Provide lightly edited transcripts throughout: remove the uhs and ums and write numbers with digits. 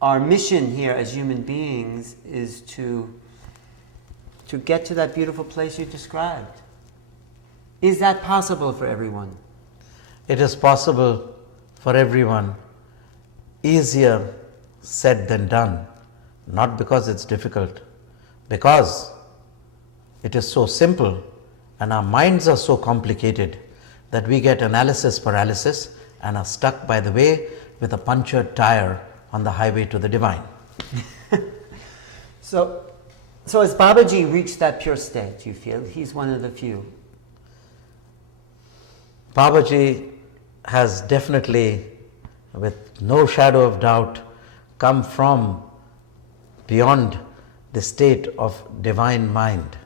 our mission here as human beings is to get to that beautiful place you described. Is that possible for everyone? It is possible for everyone. Easier said than done. Not because it's difficult, because it is so simple and our minds are so complicated that we get analysis paralysis and are stuck by the way with a punctured tire on the highway to the divine. So as Babaji reached that pure state, you feel he's one of the few? Babaji has definitely, with no shadow of doubt, come from beyond the state of divine mind.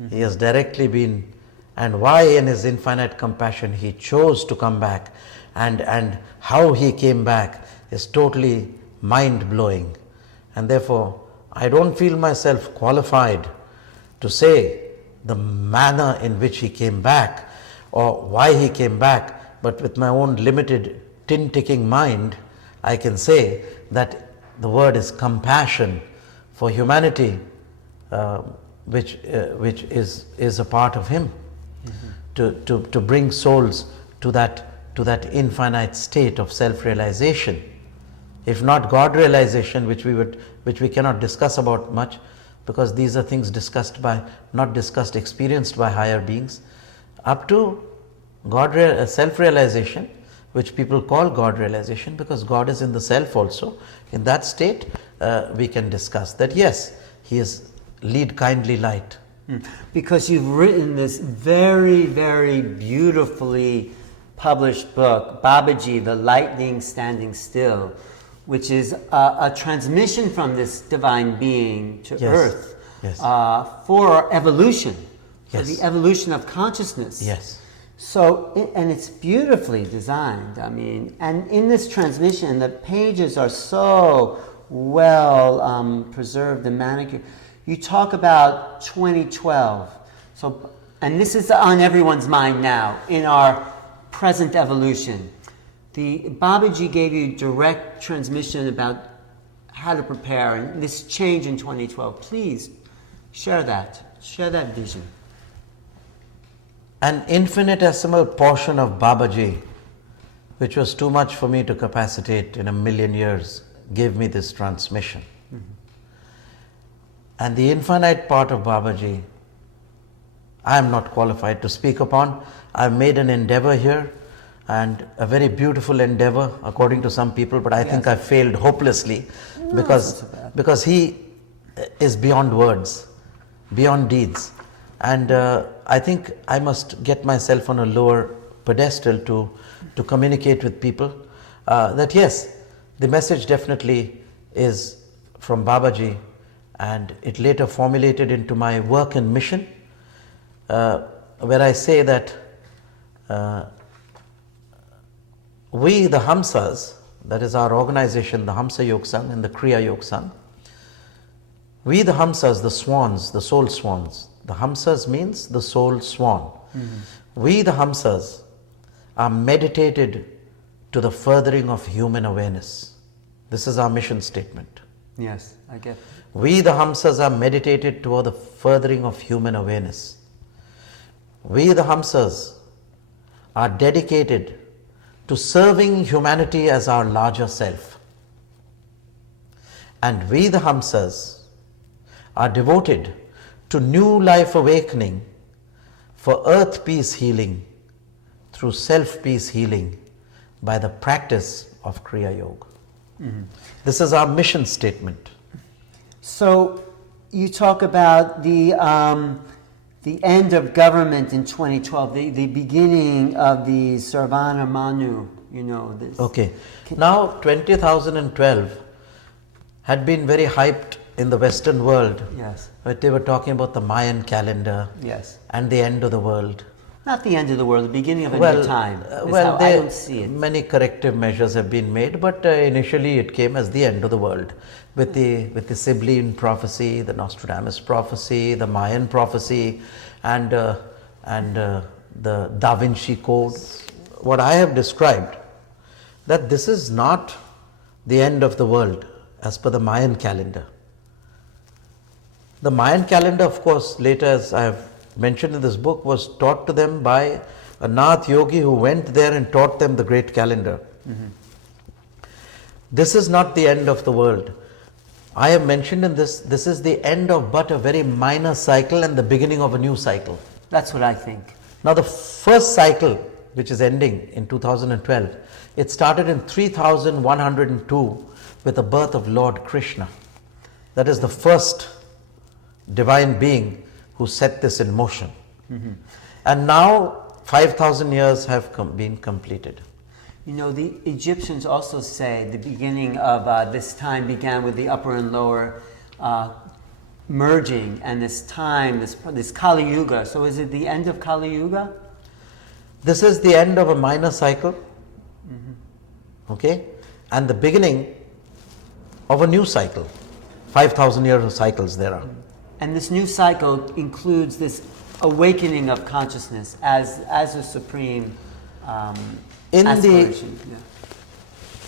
Mm-hmm. He has directly been, and why in his infinite compassion he chose to come back and how he came back is totally mind-blowing. And therefore, I don't feel myself qualified to say the manner in which he came back or why he came back, but with my own limited tin-ticking mind, I can say that the word is compassion for humanity, which is a part of him, mm-hmm. to bring souls to that infinite state of self-realization. If not God realization, which we cannot discuss about much, because these are things experienced by higher beings, up to God self-realization, which people call God realization, because God is in the self also. In that state, we can discuss that. Yes, he is lead kindly light. Because you've written this very, very beautifully published book, Babaji, The Lightning Standing Still, which is a transmission from this divine being to Earth, yes. For evolution, yes. for the evolution of consciousness. Yes. So, and it's beautifully designed. I mean, and in this transmission, the pages are so well preserved and manicured. You talk about 2012. So, and this is on everyone's mind now in our present evolution. The Babaji gave you direct transmission about how to prepare and this change in 2012. Please share that vision. An infinitesimal portion of Babaji, which was too much for me to capacitate in a million years, gave me this transmission. Mm-hmm. And the infinite part of Babaji, I am not qualified to speak upon. I have made an endeavor here, and a very beautiful endeavor according to some people, but I think I failed hopelessly, because he is beyond words, beyond deeds. And I think I must get myself on a lower pedestal to communicate with people that yes, the message definitely is from Babaji, and it later formulated into my work and mission, where I say that we, the Hamsas, that is our organization, the Hamsa Yog Sangh and the Kriya Yog Sangh, we, the Hamsas, the swans, the soul swans, the Hamsas means the soul swan. Mm-hmm. We, the Hamsas, are meditated to the furthering of human awareness. This is our mission statement. Yes, I get it. We, the Hamsas, are meditated toward the furthering of human awareness. We, the Hamsas, are dedicated to serving humanity as our larger self. And we, the Hamsas, are devoted to new life awakening for earth peace healing through self peace healing by the practice of Kriya Yoga. Mm-hmm. This is our mission statement. So you talk about the end of government in 2012, the beginning of the Sarvana Manu, this. Okay. Now 2012 had been very hyped in the Western world. Yes. But they were talking about the Mayan calendar. Yes. And the end of the world. Not the end of the world, the beginning of a new time. I don't see it. Many corrective measures have been made, but initially it came as the end of the world. With the Sibylline prophecy, the Nostradamus prophecy, the Mayan prophecy, and the Da Vinci Code. What I have described, that this is not the end of the world. as per the Mayan calendar. The Mayan calendar, of course, later, as I have mentioned in this book, was taught to them by a Nath yogi who went there and taught them the great calendar. This is not the end of the world. I have mentioned in this is the end of but a very minor cycle and the beginning of a new cycle. That's what I think. Now the first cycle, which is ending in 2012, it started in 3102 with the birth of Lord Krishna. That is the first divine being who set this in motion. And now 5,000 years have been completed. You know, the Egyptians also say the beginning of this time began with the upper and lower merging, and this time, this Kali Yuga. So is it the end of Kali Yuga? This is the end of a minor cycle, okay, and the beginning of a new cycle. 5,000 years of cycles there are. And this new cycle includes this awakening of consciousness as a supreme aspiration.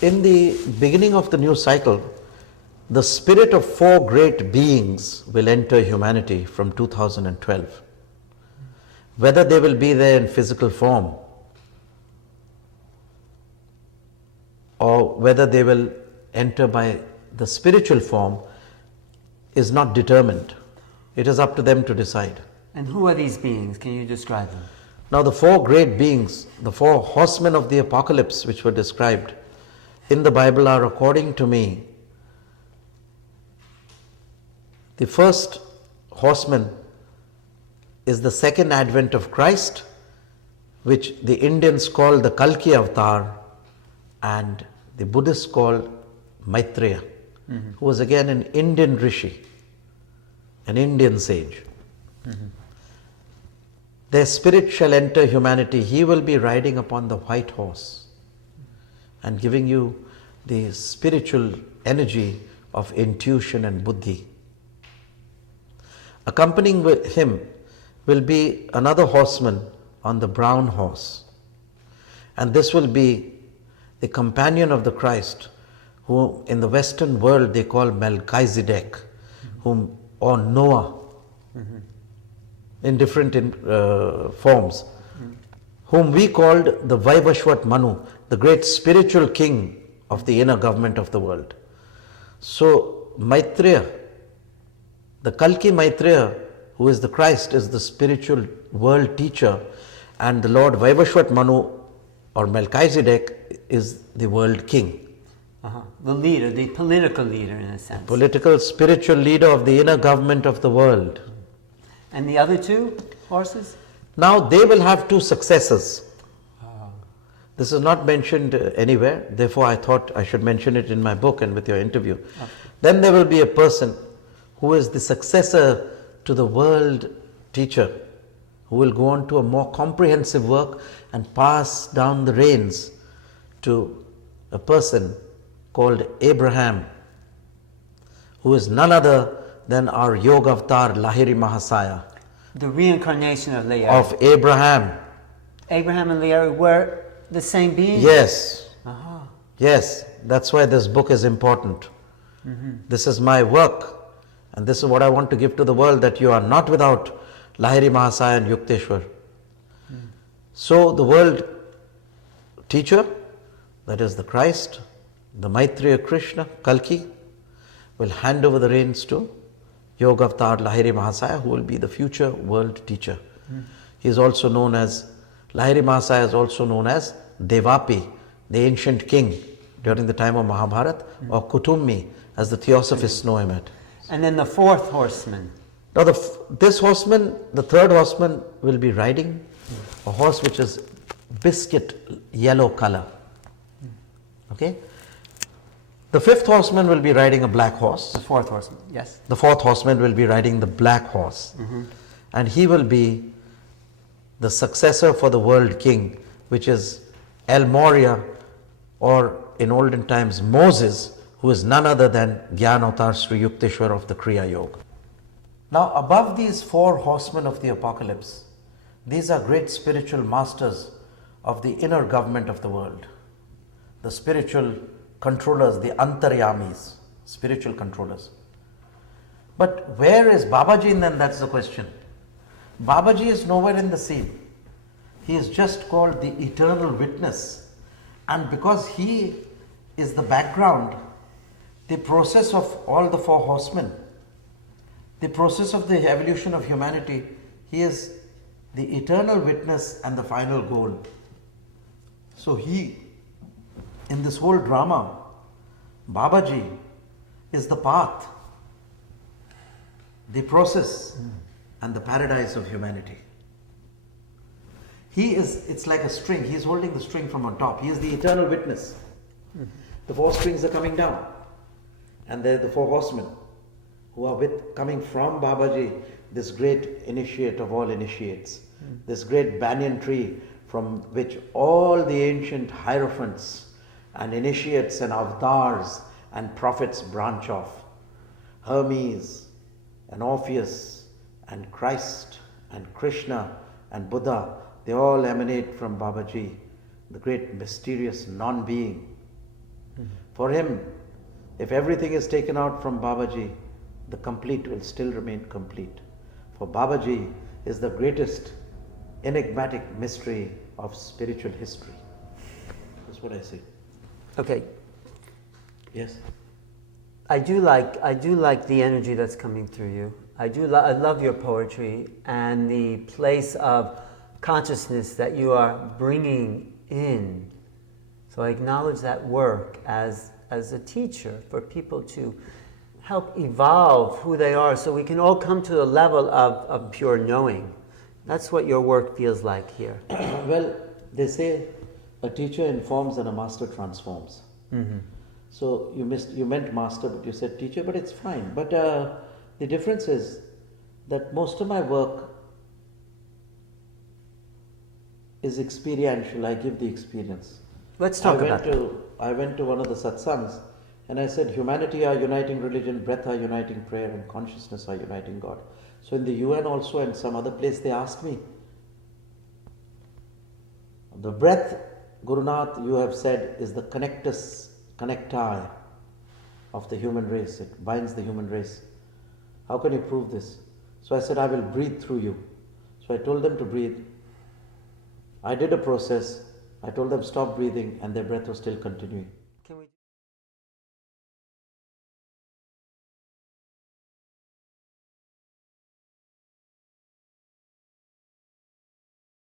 In the beginning of the new cycle, the spirit of four great beings will enter humanity from 2012. Whether they will be there in physical form or whether they will enter by the spiritual form is not determined. It is up to them to decide. And who are these beings? Can you describe them? Now the four great beings, the four horsemen of the apocalypse which were described in the Bible are, according to me, the first horseman is the second advent of Christ, which the Indians call the Kalki avatar and the Buddhists call Maitreya, who was again an Indian rishi, an Indian sage. Their spirit shall enter humanity. He will be riding upon the white horse and giving you the spiritual energy of intuition and buddhi. Accompanying with him will be another horseman on the brown horse. And this will be the companion of the Christ, who in the Western world they call Melchizedek, or Noah, in different forms, whom we called the Vaivashvat Manu, the great spiritual king of the inner government of the world. So Maitreya, the Kalki Maitreya, who is the Christ, is the spiritual world teacher, and the Lord Vaivashvat Manu or Melchizedek is the world king. The leader, the political leader in a sense. Political, spiritual leader of the inner government of the world. And the other two horses? Now they will have two successors. This is not mentioned anywhere, therefore I thought I should mention it in my book and with your interview. Okay. Then there will be a person who is the successor to the world teacher, who will go on to a more comprehensive work and pass down the reins to a person called Abraham, who is none other than our Yoga Avatar Lahiri Mahasaya. The reincarnation of Lahiri. Of Abraham. Abraham and Lahiri were the same being? Yes. Yes, that's why this book is important. This is my work, and this is what I want to give to the world, that you are not without Lahiri Mahasaya and Yukteswar. So the world teacher, that is the Christ, the Maitreya Krishna, Kalki, will hand over the reins to Yoga Avatar Lahiri Mahasaya, who will be the future world teacher. He is also known as, Lahiri Mahasaya is also known as Devapi, the ancient king during the time of Mahabharata, or Kutummi, as the theosophists know him at. And then the fourth horseman. Now this horseman, the third horseman, will be riding a horse which is biscuit yellow color. Okay? The fifth horseman will be riding a black horse. The fourth horseman, yes. The fourth horseman will be riding the black horse. And he will be the successor for the world king, which is El Moria, or in olden times Moses, who is none other than Gyan Avatar Sri Yukteswar of the Kriya Yoga. Now above these four horsemen of the apocalypse, these are great spiritual masters of the inner government of the world, the spiritual controllers, the Antaryamis. spiritual controllers. But where is Babaji in them? That's the question. Babaji is nowhere in the scene. He is just called the eternal witness. And because he is the background, the process of all the four horsemen, the process of the evolution of humanity, he is the eternal witness and the final goal. So he, in this whole drama, Babaji is the path, the process, and the paradise of humanity. He is, it's like a string, he is holding the string from on top. He is the eternal witness. The four strings are coming down, and they're the four horsemen who are coming from Babaji, this great initiate of all initiates, this great banyan tree from which all the ancient hierophants and initiates and avatars and prophets branch off. Hermes and Orpheus and Christ and Krishna and Buddha, they all emanate from Babaji, the great mysterious non-being. For him, if everything is taken out from Babaji, the complete will still remain complete. For Babaji is the greatest enigmatic mystery of spiritual history. That's what I say. Okay. Yes. I do like the energy that's coming through you. I love your poetry and the place of consciousness that you are bringing in. So I acknowledge that work as a teacher for people to help evolve who they are so we can all come to a level of pure knowing. That's what your work feels like here. Well, they say a teacher informs and a master transforms. Mm-hmm. So you meant master, but you said teacher, but it's fine. But the difference is that most of my work is experiential. I give the experience. Let's talk about that. I went to one of the satsangs and I said, humanity are uniting religion, breath are uniting prayer, and consciousness are uniting God. So in the UN also and some other place they asked me, the breath, Gurunath, you have said, is the connecti of the human race. It binds the human race. How can you prove this? So I said, I will breathe through you. So I told them to breathe. I did a process. I told them stop breathing and their breath was still continuing.